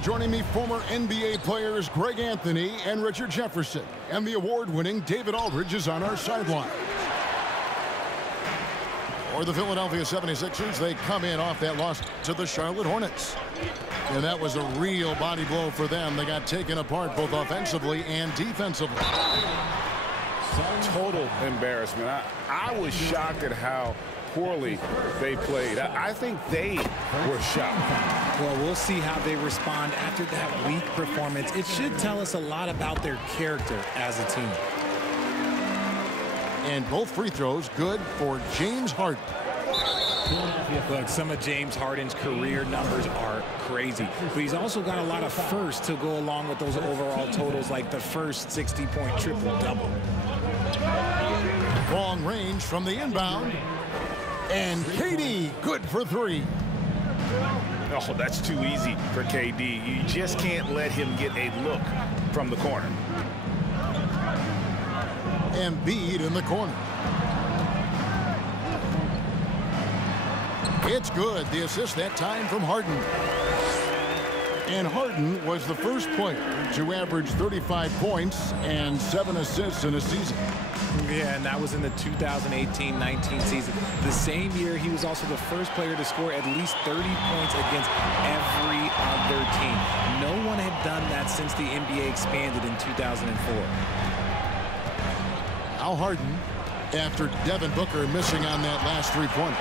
And joining me, former NBA players Greg Anthony and Richard Jefferson. And the award-winning David Aldridge is on our sideline. For the Philadelphia 76ers, they come in off that loss to the Charlotte Hornets. And that was a real body blow for them. They got taken apart both offensively and defensively. Total embarrassment. I was shocked at how poorly they played. I think they were shocked. Well, we'll see how they respond after that weak performance. It should tell us a lot about their character as a team. And both free throws good for James Harden. Look, some of James Harden's career numbers are crazy, but he's also got a lot of firsts to go along with those overall totals, like the first 60-point triple-double. Long range from the inbound. And KD, good for three. Oh, that's too easy for KD. You just can't let him get a look from the corner. Embiid in the corner. It's good. The assist that time from Harden. And Harden was the first player to average 35 points and 7 assists in a season. Yeah, and that was in the 2018-19 season. The same year, he was also the first player to score at least 30 points against every other team. No one had done that since the NBA expanded in 2004. Now Harden, after Devin Booker missing on that last three-pointer.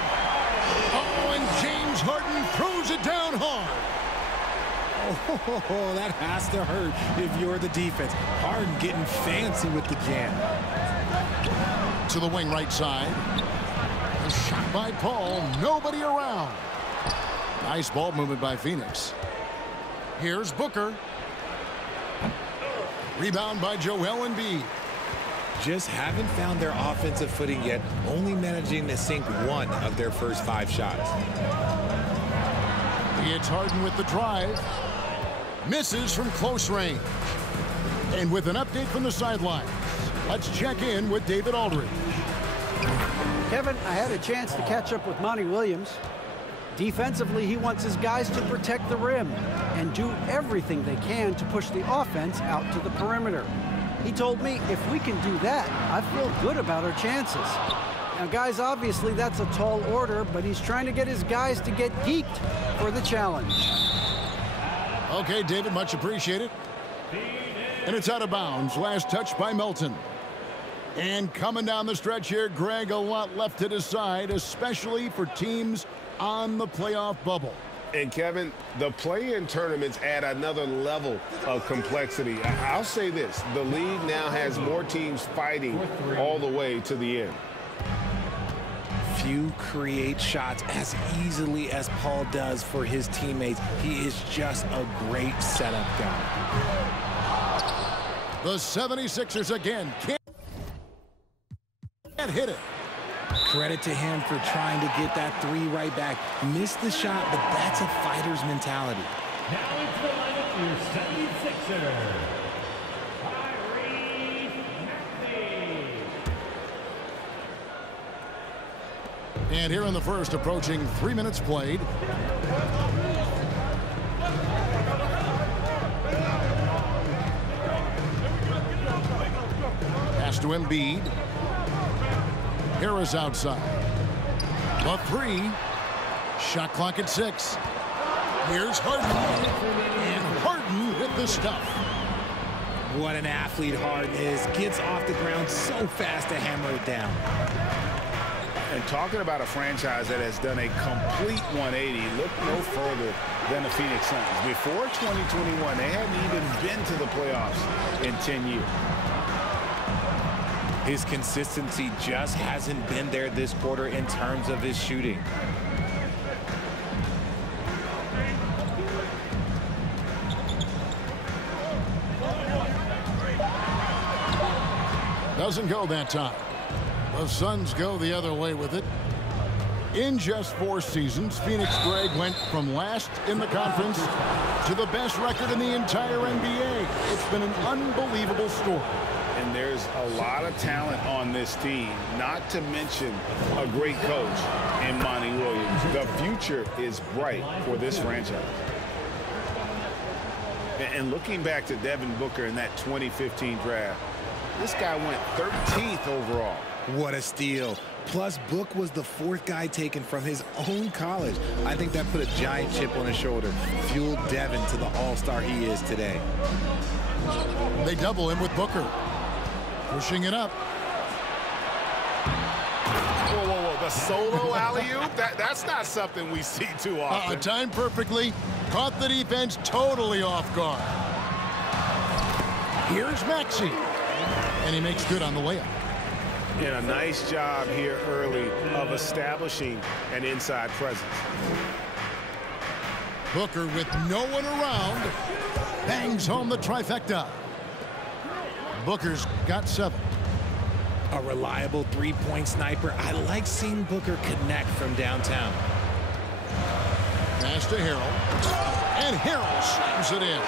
Oh, and James Harden throws it down hard. Oh, that has to hurt if you're the defense. Harden getting fancy with the jam. To the wing right side. A shot by Paul. Nobody around. Nice ball movement by Phoenix. Here's Booker. Rebound by Joel Embiid. Just haven't found their offensive footing yet, only managing to sink one of their first 5 shots. It's Harden with the drive. Misses from close range. And with an update from the sidelines, let's check in with David Aldridge. Kevin, I had a chance to catch up with Monty Williams. Defensively, he wants his guys to protect the rim and do everything they can to push the offense out to the perimeter. He told me if we can do that, I feel good about our chances. Now, guys, obviously that's a tall order, but he's trying to get his guys to get geeked for the challenge. Okay, David, much appreciated. And it's out of bounds. Last touch by Melton. And coming down the stretch here, Greg, a lot left to decide, especially for teams on the playoff bubble. And Kevin, the play-in tournaments add another level of complexity. I'll say this, the league now has more teams fighting all the way to the end. Few create shots as easily as Paul does for his teammates. He is just a great setup guy. The 76ers again can't hit it. Credit to him for trying to get that 3 right back. Missed the shot, but that's a fighter's mentality. Now it's the lineup for your 76ers. And here in the first, approaching 3 minutes played. Pass to Embiid. Harris outside. The 3. Shot clock at 6. Here's Harden. And Harden with the stuff. What an athlete Harden is. Gets off the ground so fast to hammer it down. And talking about a franchise that has done a complete 180, look no further than the Phoenix Suns. Before 2021, they hadn't even been to the playoffs in 10 years. His consistency just hasn't been there this quarter in terms of his shooting. Doesn't go that time. The Suns go the other way with it. In just 4 seasons, Phoenix, Greg, went from last in the conference to the best record in the entire NBA. It's been an unbelievable story. And there's a lot of talent on this team, not to mention a great coach in Monty Williams. The future is bright for this franchise. And looking back to Devin Booker in that 2015 draft, this guy went 13th overall. What a steal. Plus, Book was the 4th guy taken from his own college. I think that put a giant chip on his shoulder, fueled Devin to the all-star he is today. They double him with Booker. Pushing it up. Whoa, whoa, whoa. The solo alley-oop? That's not something we see too often. Timed perfectly. Caught the defense totally off guard. Here's Maxey. And he makes good on the way up. And a nice job here early of establishing an inside presence. Booker with no one around bangs home the trifecta. Booker's got 7. A reliable 3-point sniper. I like seeing Booker connect from downtown. Pass to Harrell. And Harrell slams it in.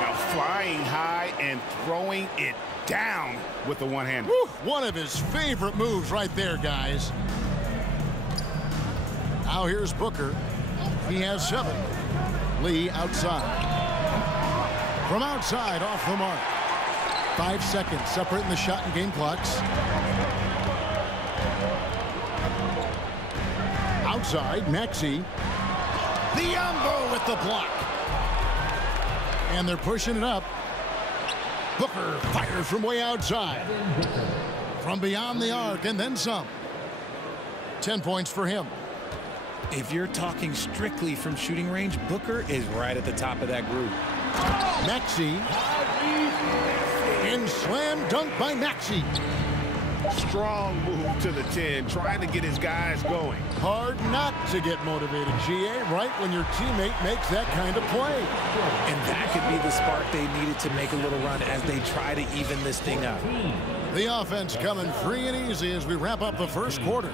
Now flying high and throwing it down with the one-hand. One of his favorite moves right there, guys. Now here's Booker. He has 7. Lee outside. From outside, off the mark. 5 seconds separating the shot and game clocks. Outside, Maxey. Biombo with the block. And they're pushing it up. Booker fires from way outside. From beyond the arc and then some. 10 points for him. If you're talking strictly from shooting range, Booker is right at the top of that group. Maxey. And slam dunk by Maxey. Strong move to the 10, trying to get his guys going. Hard not to get motivated, GA, right when your teammate makes that kind of play. And that could be the spark they needed to make a little run as they try to even this thing up. The offense coming free and easy as we wrap up the first quarter.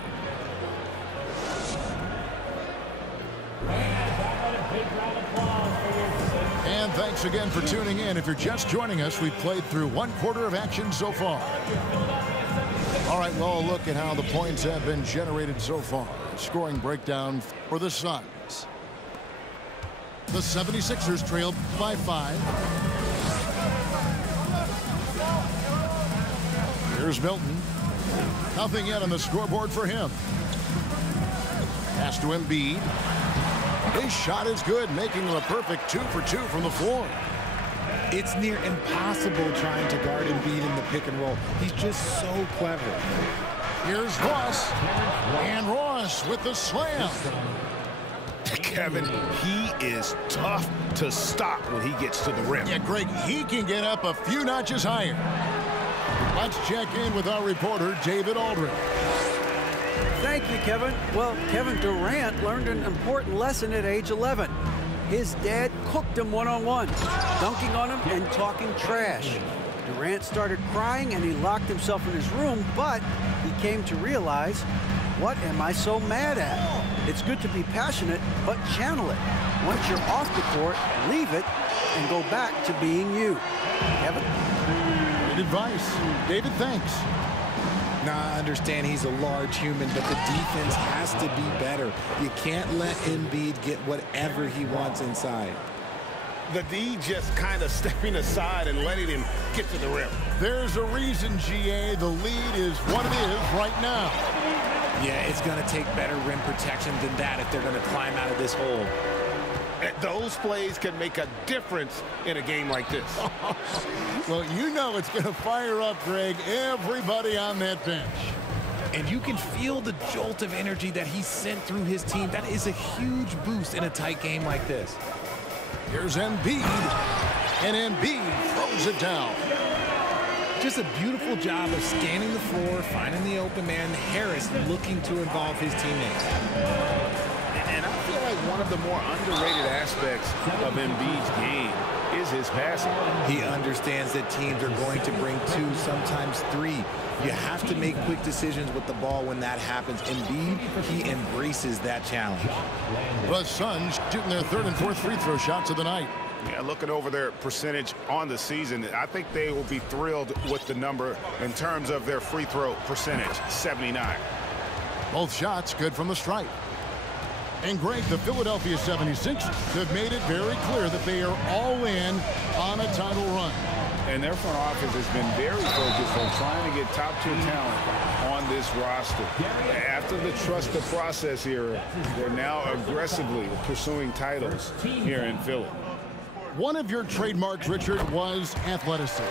And thanks again for tuning in. If you're just joining us, we've played through 1 quarter of action so far. All right, well, look at how the points have been generated so far. Scoring breakdown for the Suns. The 76ers trailed by 5. Here's Milton. Nothing yet on the scoreboard for him. Pass to Embiid. His shot is good, making him a perfect 2 for 2 from the floor. It's near impossible trying to guard Embiid in the pick and roll. He's just so clever. Here's Ross. And Ross with the slam. Kevin, he is tough to stop when he gets to the rim. Yeah, Greg, he can get up a few notches higher. Let's check in with our reporter, David Aldridge. Thank you, Kevin. Well, Kevin Durant learned an important lesson at age 11. His dad cooked him one-on-one, dunking on him and talking trash. Durant started crying and he locked himself in his room, but he came to realize, what am I so mad at? It's good to be passionate, but channel it. Once you're off the court, leave it and go back to being you. Kevin? Good advice. David, thanks. Now, I understand he's a large human, but the defense has to be better. You can't let Embiid get whatever he wants inside. The D just kind of stepping aside and letting him get to the rim. There's a reason, GA. The lead is what it is right now. Yeah, it's going to take better rim protection than that if they're going to climb out of this hole. Those plays can make a difference in a game like this. Well, you know it's going to fire up, Greg, everybody on that bench. And you can feel the jolt of energy that he sent through his team. That is a huge boost in a tight game like this. Here's Embiid. And Embiid throws it down. Just a beautiful job of scanning the floor, finding the open man. Harris looking to involve his teammates. And I feel like one of the more underrated aspects of Embiid's game is his passing. He understands that teams are going to bring 2, sometimes 3. You have to make quick decisions with the ball when that happens. Embiid, he embraces that challenge. The Suns shooting their 3rd and 4th free throw shots of the night. Yeah, looking over their percentage on the season, I think they will be thrilled with the number in terms of their free throw percentage, 79. Both shots good from the stripe. And Greg, the Philadelphia 76ers have made it very clear that they are all in on a title run. And their front office has been very focused on trying to get top-tier talent on this roster. After the trust the process era, they're now aggressively pursuing titles here in Philly. One of your trademarks, Richard, was athleticism.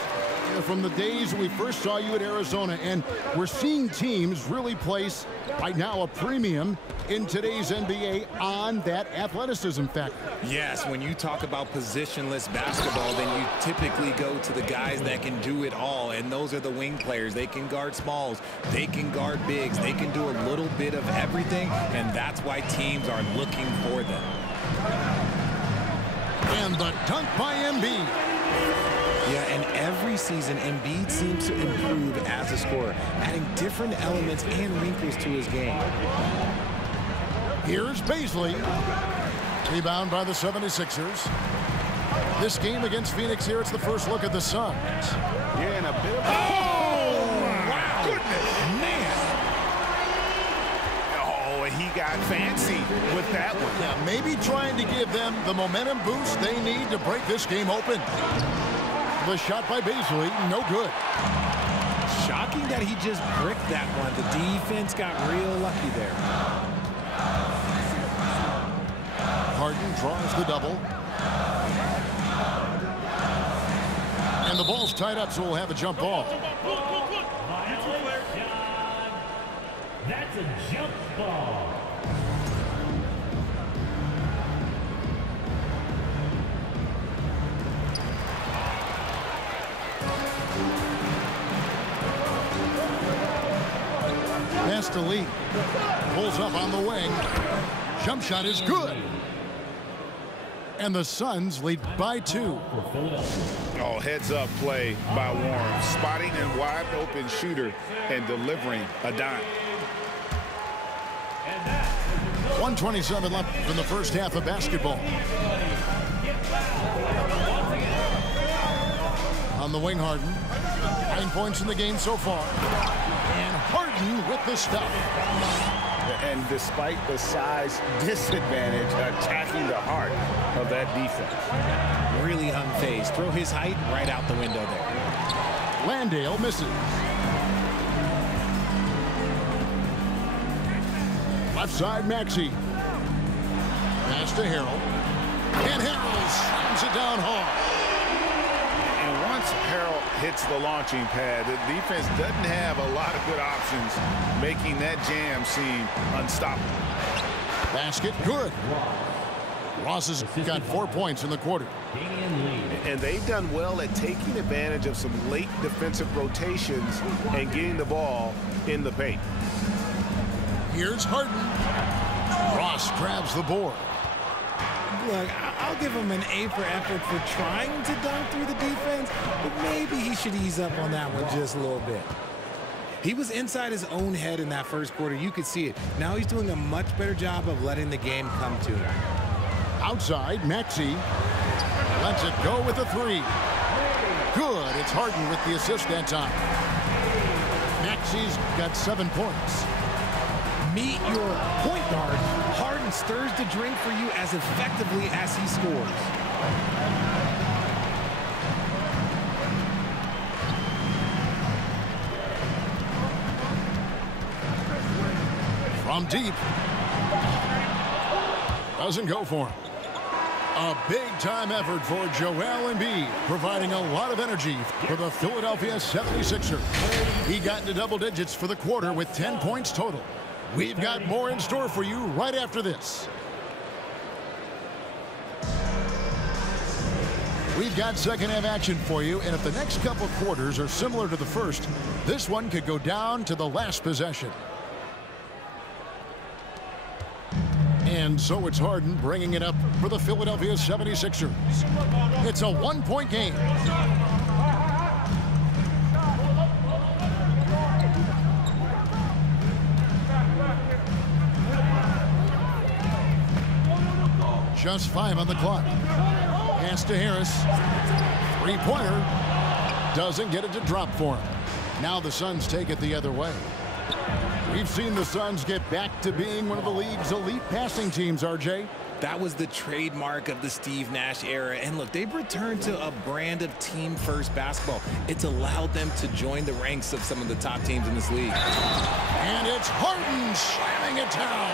From the days we first saw you at Arizona, and we're seeing teams really place, right now, a premium in today's NBA on that athleticism factor. Yes, when you talk about positionless basketball, then you typically go to the guys that can do it all, and those are the wing players. They can guard smalls, they can guard bigs, they can do a little bit of everything, and that's why teams are looking for them. And the dunk by Embiid. Yeah, and every season, Embiid seems to improve as a scorer, adding different elements and wrinkles to his game. Here's Baisley. Rebound by the 76ers. This game against Phoenix here, it's the first look at the Suns. Yeah, and a bit of... Wow! Goodness, man! Oh, and he got fancy with that one. Yeah, maybe trying to give them the momentum boost they need to break this game open. The shot by Baisley, no good. Shocking that he just bricked that one. The defense got real lucky there. Harden draws the double. And the ball's tied up, so we'll have a jump ball. That's a jump ball. Pass to Lee. Pulls up on the wing. Jump shot is good. And the Suns lead by 2. Oh, heads-up play by Warren. Spotting a wide-open shooter and delivering a dime. 1:27 left in the first half of basketball. On the wing, Harden. 9 points in the game so far. And Harden with the stop. And despite the size disadvantage, attacking the heart of that defense. Really unfazed. Throw his height right out the window there. Landale misses. Left side, Maxey. Pass to Harrell. And Harrell slams it down hard. And once Harrell hits the launching pad, the defense doesn't have a lot of good options, making that jam seem unstoppable. Basket, good. Ross has got 4 points in the quarter. And they've done well at taking advantage of some late defensive rotations and getting the ball in the paint. Here's Harden. Ross grabs the board. Look, I'll give him an A for effort for trying to dunk through the defense, but maybe he should ease up on that one just a little bit. He was inside his own head in that first quarter. You could see it. Now he's doing a much better job of letting the game come to him. Outside, Maxey lets it go with a 3. Good. It's Harden with the assist that time. Maxey's got 7 points. Meet your point guard. Harden stirs the drink for you as effectively as he scores. From deep. Doesn't go for him. A big-time effort for Joel Embiid, providing a lot of energy for the Philadelphia 76ers. He got into double digits for the quarter with 10 points total. We've got more in store for you right after this. We've got second half action for you, and if the next couple quarters are similar to the first, this one could go down to the last possession. And so it's Harden bringing it up for the Philadelphia 76ers. It's a 1-point game. Just 5 on the clock. Pass to Harris. 3-pointer. Doesn't get it to drop for him. Now the Suns take it the other way. We've seen the Suns get back to being one of the league's elite passing teams, RJ. That was the trademark of the Steve Nash era. And look, they've returned to a brand of team-first basketball. It's allowed them to join the ranks of some of the top teams in this league. And it's Harden slamming it down.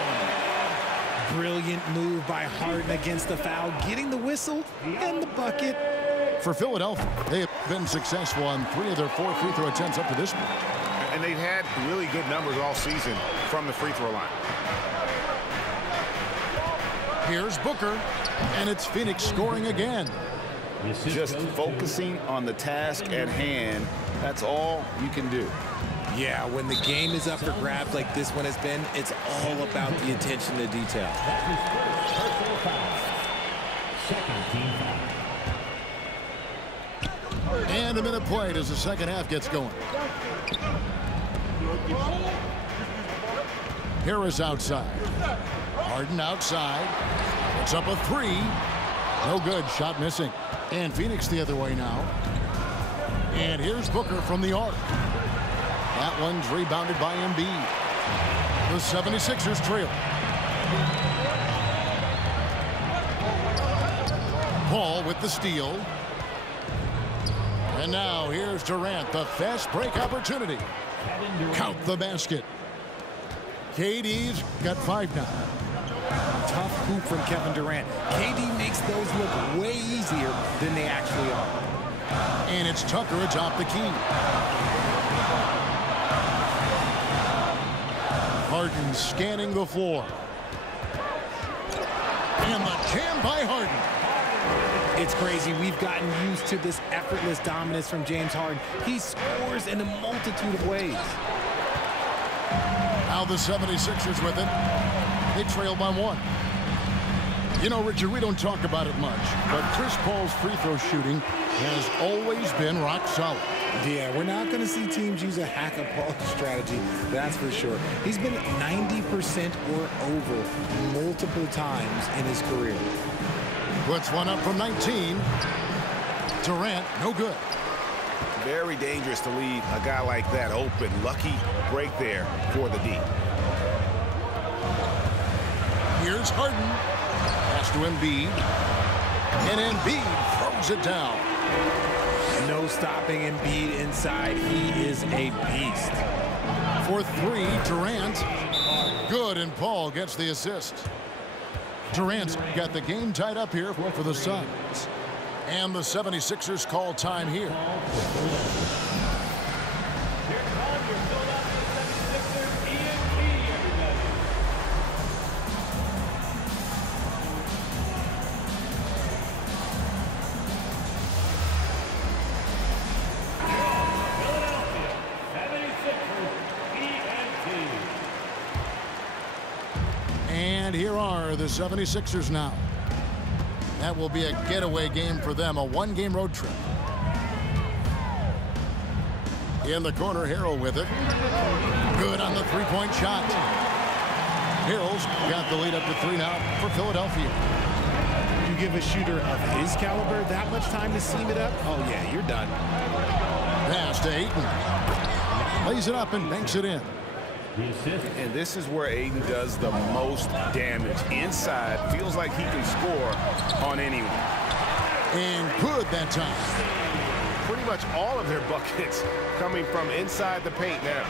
Brilliant move by Harden against the foul, getting the whistle and the bucket. For Philadelphia, they have been successful on 3 of their 4 free throw attempts up to this point. And they've had really good numbers all season from the free throw line. Here's Booker, and it's Phoenix scoring again. Just focusing on the task at hand, that's all you can do. Yeah, when the game is up for grabs like this one has been, it's all about the attention to detail. Personal foul. Second team foul. And a minute played as the second half gets going. Harris outside. Harden outside. Puts up a 3. No good. Shot missing. And Phoenix the other way now. And here's Booker from the arc. That one's rebounded by Embiid. The 76ers trail. Paul with the steal. And now here's Durant, the fast break opportunity. Count the basket. KD's got 5 now. Tough hoop from Kevin Durant. KD makes those look way easier than they actually are. And it's Tucker atop the key. Harden scanning the floor. And the jam by Harden. It's crazy. We've gotten used to this effortless dominance from James Harden. He scores in a multitude of ways. Now the 76ers with it. They trail by 1. You know, Richard, we don't talk about it much, but Chris Paul's free throw shooting has always been rock solid. Yeah, we're not going to see teams use a hack-a-Paul strategy, that's for sure. He's been 90% or over multiple times in his career. Puts one up from 19. Durant, no good. Very dangerous to leave a guy like that open. Lucky break there for the D. Here's Harden. Pass to Embiid. And Embiid throws it down. No stopping Embiid inside. He is a beast. For 3, Durant. Good, and Paul gets the assist. Durant's got the game tied up here for the Suns. And the 76ers call time here. And here are the 76ers now. That will be a getaway game for them, a 1-game road trip. In the corner, Harrell with it. Good on the 3-point shot. Harrell's got the lead up to 3 now for Philadelphia. You give a shooter of his caliber that much time to seam it up? Oh, yeah, you're done. Pass to Ayton. Lays it up and banks it in. And this is where Ayton does the most damage. Inside, feels like he can score on anyone. And good that time. Pretty much all of their buckets coming from inside the paint now.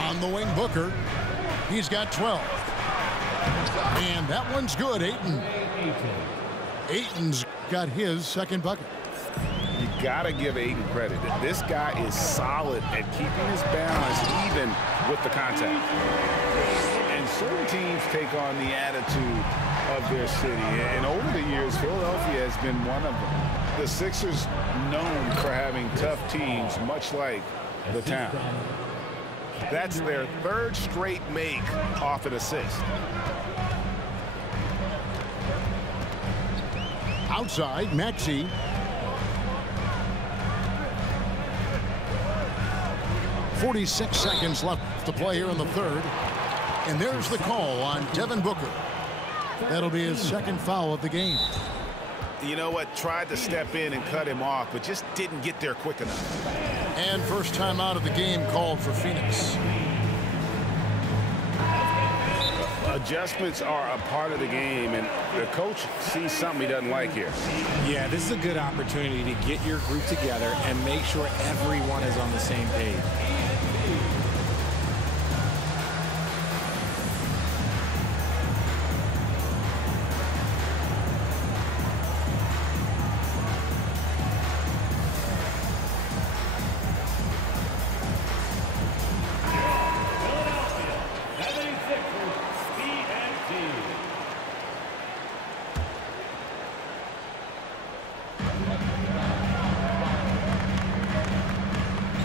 On the wing, Booker. He's got 12. And that one's good, Ayton. Ayton's got his second bucket. You gotta give Ayton credit. This guy is solid at keeping his balance even with the contact. And certain teams take on the attitude of their city. And over the years, Philadelphia has been one of them. The Sixers known for having tough teams, much like the town. That's their 3rd straight make off an assist. Outside, Maxey. .46 seconds left to play here in the 3rd. And there's the call on Devin Booker. That'll be his 2nd foul of the game. You know what? Tried to step in and cut him off, but just didn't get there quick enough. And first time out of the game called for Phoenix. Adjustments are a part of the game, and the coach sees something he doesn't like here. Yeah, this is a good opportunity to get your group together and make sure everyone is on the same page.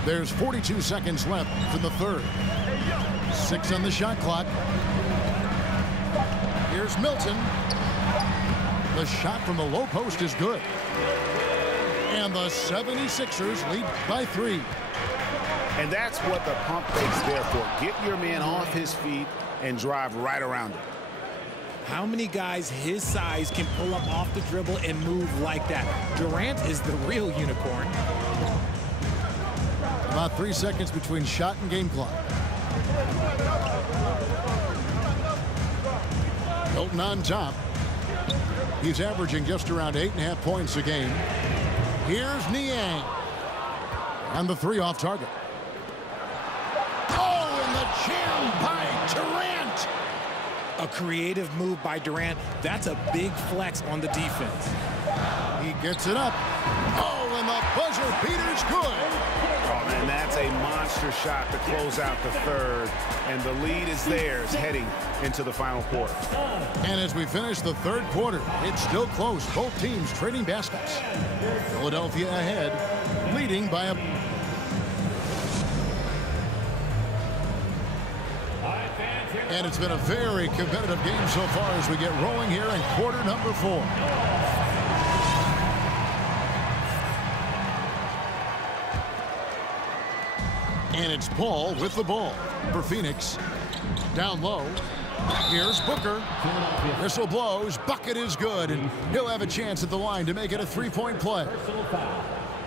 There's 42 seconds left in the third. 6 on the shot clock. Here's Milton. The shot from the low post is good. And the 76ers lead by 3. And that's what the pump fake's there for. Get your man off his feet and drive right around him. How many guys his size can pull up off the dribble and move like that? Durant is the real unicorn. About 3 seconds between shot and game clock. Milton on top. He's averaging just around 8.5 points a game. Here's Niang. And the 3 off target. Oh, and the jam by Durant. A creative move by Durant. That's a big flex on the defense. He gets it up. Oh, and the buzzer beater's good. And that's a monster shot to close out the third. And the lead is theirs heading into the final quarter. And as we finish the third quarter, it's still close. Both teams trading baskets. Philadelphia ahead, leading by a... And it's been a very competitive game so far as we get rolling here in quarter number 4. And it's Paul with the ball for Phoenix. Down low. Here's Booker. Whistle blows. Bucket is good. And he'll have a chance at the line to make it a 3-point play.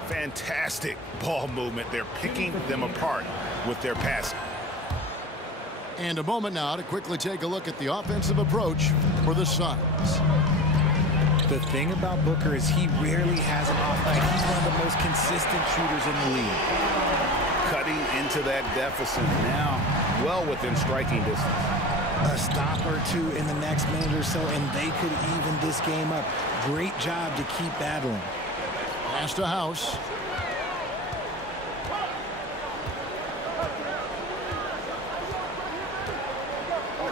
Fantastic ball movement. They're picking them apart with their passing. And a moment now to quickly take a look at the offensive approach for the Suns. The thing about Booker is he rarely has an off night. He's one of the most consistent shooters in the league. Cutting into that deficit now, well within striking distance. A stop or two in the next minute or so, and they could even this game up. Great job to keep battling. Pass to House.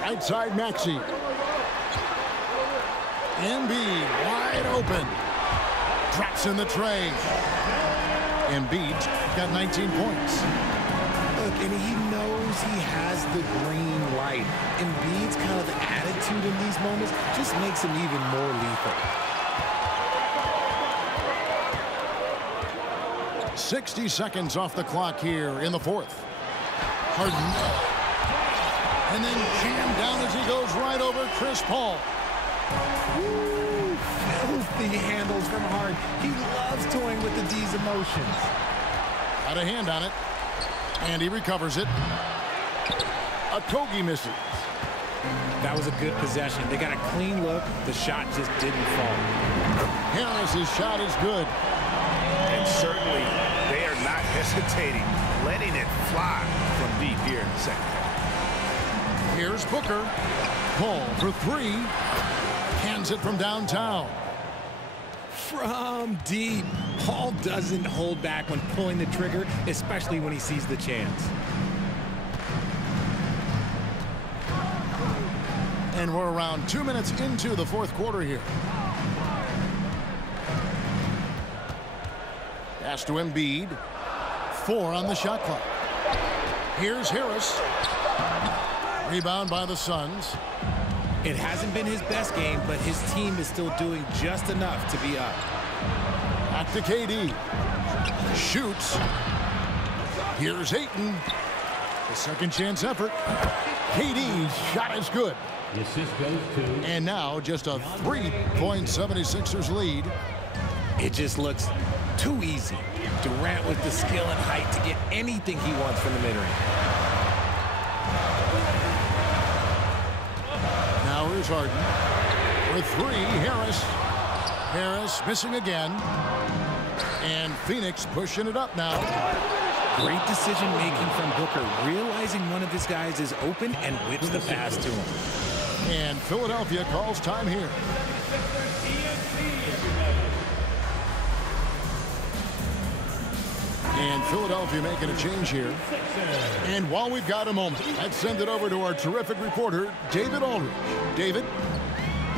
Right side, Maxey. Embiid wide open. Drops in the tray. Embiid got 19 points. Look, and he knows he has the green light. Embiid's kind of attitude in these moments just makes him even more lethal. 60 seconds off the clock here in the fourth. Harden. And then jammed down as he goes right over Chris Paul. Woo, filthy handles from Harden. He loves toying with the D's emotions. Got a hand on it. And he recovers it. Okogie misses. That was a good possession. They got a clean look. The shot just didn't fall. Harris's shot is good. And certainly they are not hesitating, letting it fly from deep here in the second half. Here's Booker. Paul for 3. Hands it from downtown. From deep. Paul doesn't hold back when pulling the trigger, especially when he sees the chance. And we're around 2 minutes into the fourth quarter here. Pass to Embiid. 4 on the shot clock. Here's Harris. Rebound by the Suns. It hasn't been his best game, but his team is still doing just enough to be up. Back to KD. Shoots. Here's Ayton. The second chance effort. KD's shot is good. The assist goes to... And now just a 3-point 76ers lead. It just looks too easy. Durant with the skill and height to get anything he wants from the mid-range. Now here's Harden. For three, Harris. Harris missing again. And Phoenix pushing it up now. Great decision-making from Booker, realizing one of his guys is open and whips the pass to him. And Philadelphia calls time here. And Philadelphia making a change here. And while we've got a moment, let's send it over to our terrific reporter, David Aldridge. David?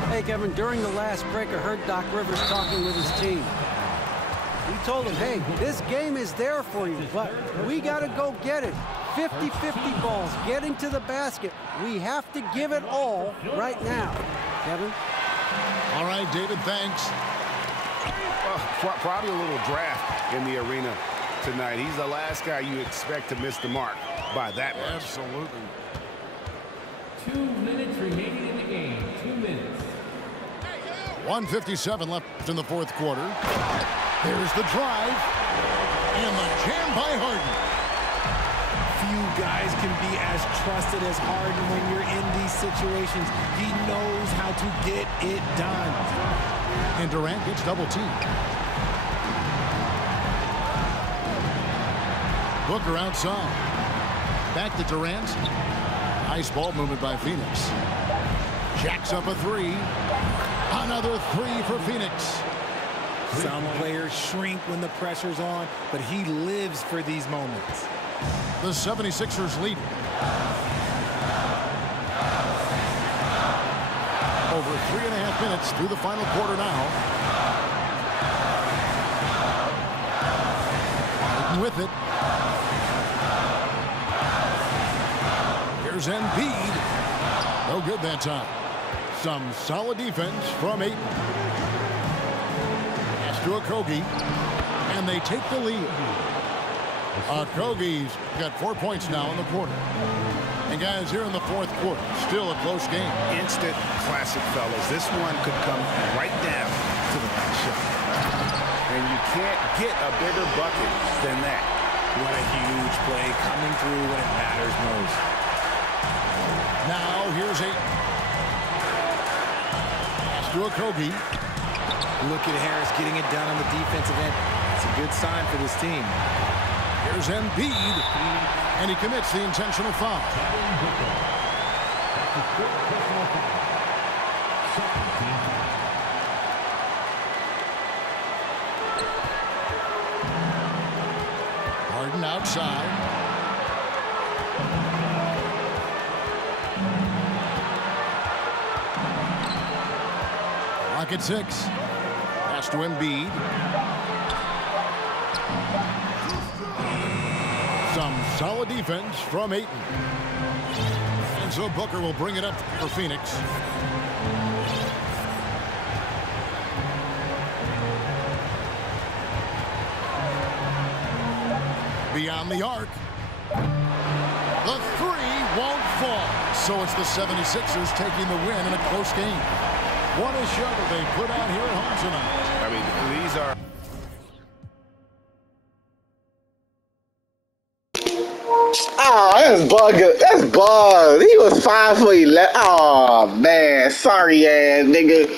Hey, Kevin, during the last break, I heard Doc Rivers talking with his team. He told them, hey, this game is there for you, but we got to go get it. 50-50 balls, getting to the basket. We have to give it all right now. Kevin? All right, David, thanks. Probably a little draft in the arena tonight. He's the last guy you expect to miss the mark by that much. Absolutely. 2 minutes remaining in the game. 2 minutes. 1:57 left in the fourth quarter. There's the drive. And the jam by Harden. Few guys can be as trusted as Harden when you're in these situations. He knows how to get it done. And Durant gets double teamed. Booker outside. Back to Durant. Nice ball movement by Phoenix. Jacks up a three. Another three for Phoenix. Some players shrink when the pressure's on, but he lives for these moments. The 76ers lead. Over 3.5 minutes through the final quarter now. Harden with it. Here's Embiid. No good that time. Some solid defense from Ayton. Pass to Okogie. And they take the lead. Okogie's got 4 points now in the quarter. And guys, here in the fourth quarter, still a close game. Instant classic, fellas. This one could come right down to the last shot. And you can't get a bigger bucket than that. What a huge play coming through when it matters most. Now here's Ayton. Pass to Okogie. Look at Harris getting it done on the defensive end. It's a good sign for this team. Here's Embiid. And he commits the intentional foul. Harden outside. Clock at 6. Pass to Embiid. Some solid defense from Ayton. And so Booker will bring it up for Phoenix. Beyond the arc. The three won't fall. So it's the 76ers taking the win in a close game. What a show they put out here at home tonight. I mean, these are... Oh, that's bugger. That's bug. He was 5 for 11. Oh man, sorry ass nigga.